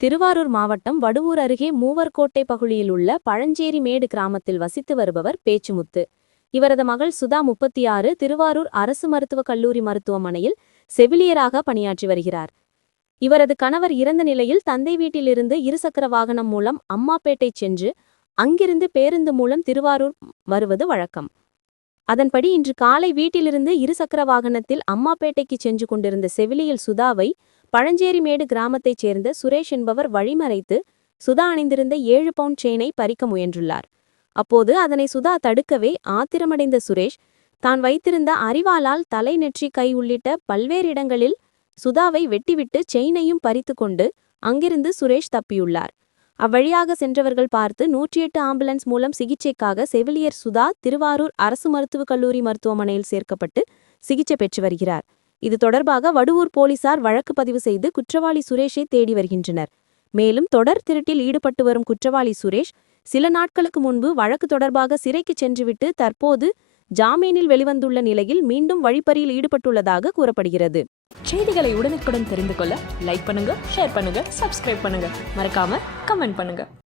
திருவாரூர் மாவட்டம் வடுவூர் அருகே மூவர்கோட்டை பகுதியில் உள்ள பழஞ்சேரி மேடு கிராமத்தில் வசித்து வருபவர் பேச்சுமுத்து. இவரது மகள் சுதா முப்பத்தி ஆறு திருவாரூர் அரசு மருத்துவக் கல்லூரி மருத்துவமனையில் செவிலியராக பணியாற்றி வருகிறார். இவரது கணவர் இறந்த நிலையில் தந்தை வீட்டிலிருந்து இருசக்கர வாகனம் மூலம் அம்மாப்பேட்டை சென்று அங்கிருந்து பேருந்து மூலம் திருவாரூர் வருவது வழக்கம். அதன்படி இன்று காலை வீட்டிலிருந்து இருசக்கர வாகனத்தில் அம்மாப்பேட்டைக்கு சென்று கொண்டிருந்த செவிலியில் சுதாவை பழஞ்சேரிமேடு கிராமத்தைச் சேர்ந்த சுரேஷ் என்பவர் வழிமறைத்து சுதா அணிந்திருந்த ஏழு பவுண்ட் செயினை பறிக்க முயன்றுள்ளார். அப்போது அதனை சுதா தடுக்கவே ஆத்திரமடைந்த சுரேஷ் தான் வைத்திருந்த அறிவாளால் தலை நெற்றி கை உள்ளிட்ட பல்வேறு இடங்களில் சுதாவை வெட்டிவிட்டு செயினையும் பறித்து கொண்டு அங்கிருந்து சுரேஷ் தப்பியுள்ளார். அவ்வழியாக சென்றவர்கள் பார்த்து நூற்றி எட்டு ஆம்புலன்ஸ் மூலம் சிகிச்சைக்காக செவிலியர் சுதா திருவாரூர் அரசு மருத்துவக் கல்லூரி மருத்துவமனையில் சேர்க்கப்பட்டு சிகிச்சை பெற்று வருகிறார். இது தொடர்பாக வடுவூர் போலீசார் வழக்கு பதிவு செய்து குற்றவாளி சுரேஷை தேடி வருகின்றனர். மேலும் தொடர் திருட்டில் ஈடுபட்டு வரும் குற்றவாளி சுரேஷ் சில நாட்களுக்கு முன்பு வழக்கு தொடர்பாக சிறைக்கு சென்றுவிட்டு தற்போது ஜாமீனில் வெளிவந்துள்ள நிலையில் மீண்டும் வழிப்பறியில் ஈடுபட்டுள்ளதாக கூறப்படுகிறது. செய்திகளை உடனுக்குடன் தெரிந்து கொள்ள லைக் பண்ணுங்க ஷேர் பண்ணுங்க சப்ஸ்கிரைப் பண்ணுங்க. மறக்காம கமெண்ட் பண்ணுங்க.